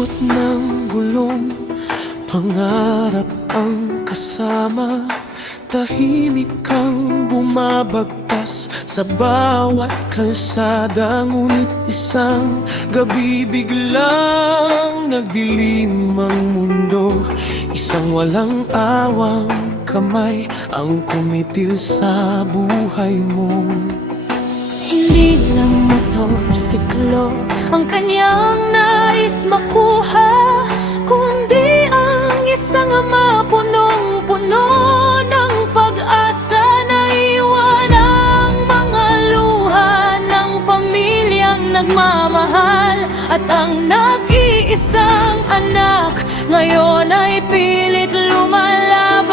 ikot ng gulong, pangarap ang kasama. Tahimik kang bumabagtas sa bawat kalsada. Ngunit isang gabi biglang nagdilim ang mundo. Isang walang awang kamay ang kumitil sa buhay mo. Hindi lang motorsiklo ang kanyang nais makuha, kundi ang isang ama punong-puno ng pag-asa. Na iwan ang mga luha ng pamilyang nagmamahal, at ang nag-iisang anak ngayon ay pilit lumalaban.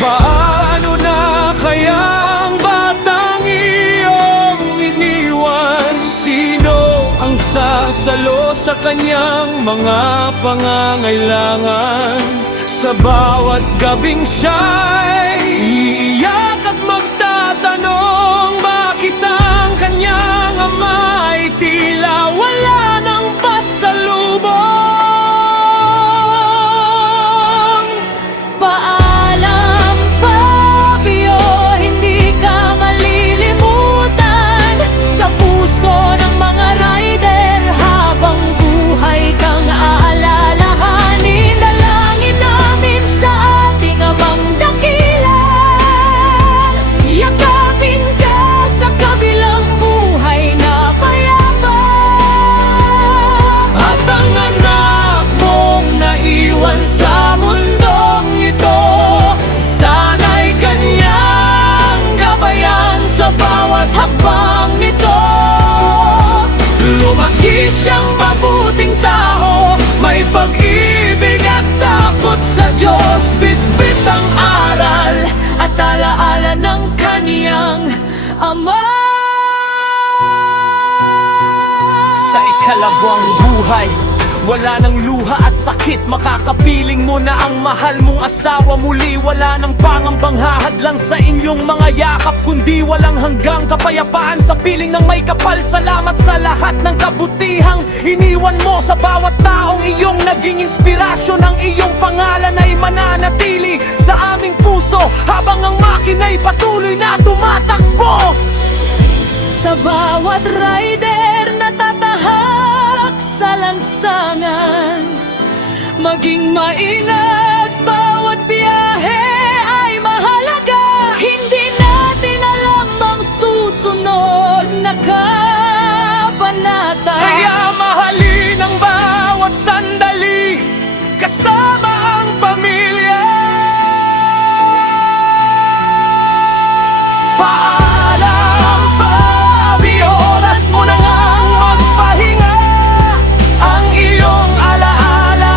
Paano na kaya ang batang iyong iniwan? Sino ang sasalo sa kanyang mga pangangailangan? Sa bawat gabing siya'y iiyak at magtatanong, bakit ang kanyang ama ay tila wala ng pasalubong? Paalam, Fabio, hindi ka malilimutan sa puso ng mga rider. Habang buhay kang aalalahanin, dalangin namin sa ating amang dakila. Yakapin ka sa kabilang buhay na payapa. At ang anak mong naiwan sa mundong ito, sana'y kanyang gabayan sa bawat hakbang nito. Lumaki siyang mabuting tao, may pag-ibig at takot sa Diyos. Bitbit ang aral At alaala ng kaniyang ama. sa ikalawang buhay. Wala nang luha at sakit, makakapiling mo na ang mahal mong asawa muli. Wala nang pangambang hahadlang sa inyong mga yakap, kundi walang hanggang kapayapaan sa piling ng may kapal. Salamat sa lahat ng kabutihang iniwan mo sa bawat taong iyong naging inspirasyon. Ang iyong pangalan ay mananatili sa aming puso habang ang makina'y patuloy na tumatakbo. Sa bawat rider na tatahak sa lansangan, maging maingat, bawat biyahe ay mahalaga. Hindi natin alam ang susunod na kabanata. Kaya mahalin ang bawat sandali kasama ang pamilya. Paalam, Fabio, oras mo na ngang magpahinga. Ang iyong alaala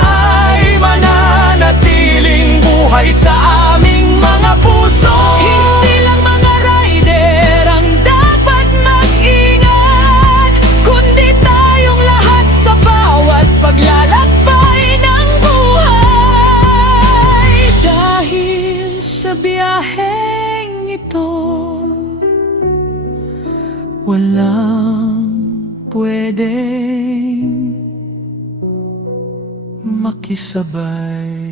ay mananatiling buhay sa aming mga puso. Hindi lang mga rider ang dapat mag-ingat, kundi tayong lahat sa bawat paglalakbay ng buhay. Dahil sa biyaheng ito, walang pwedeng Makisabay.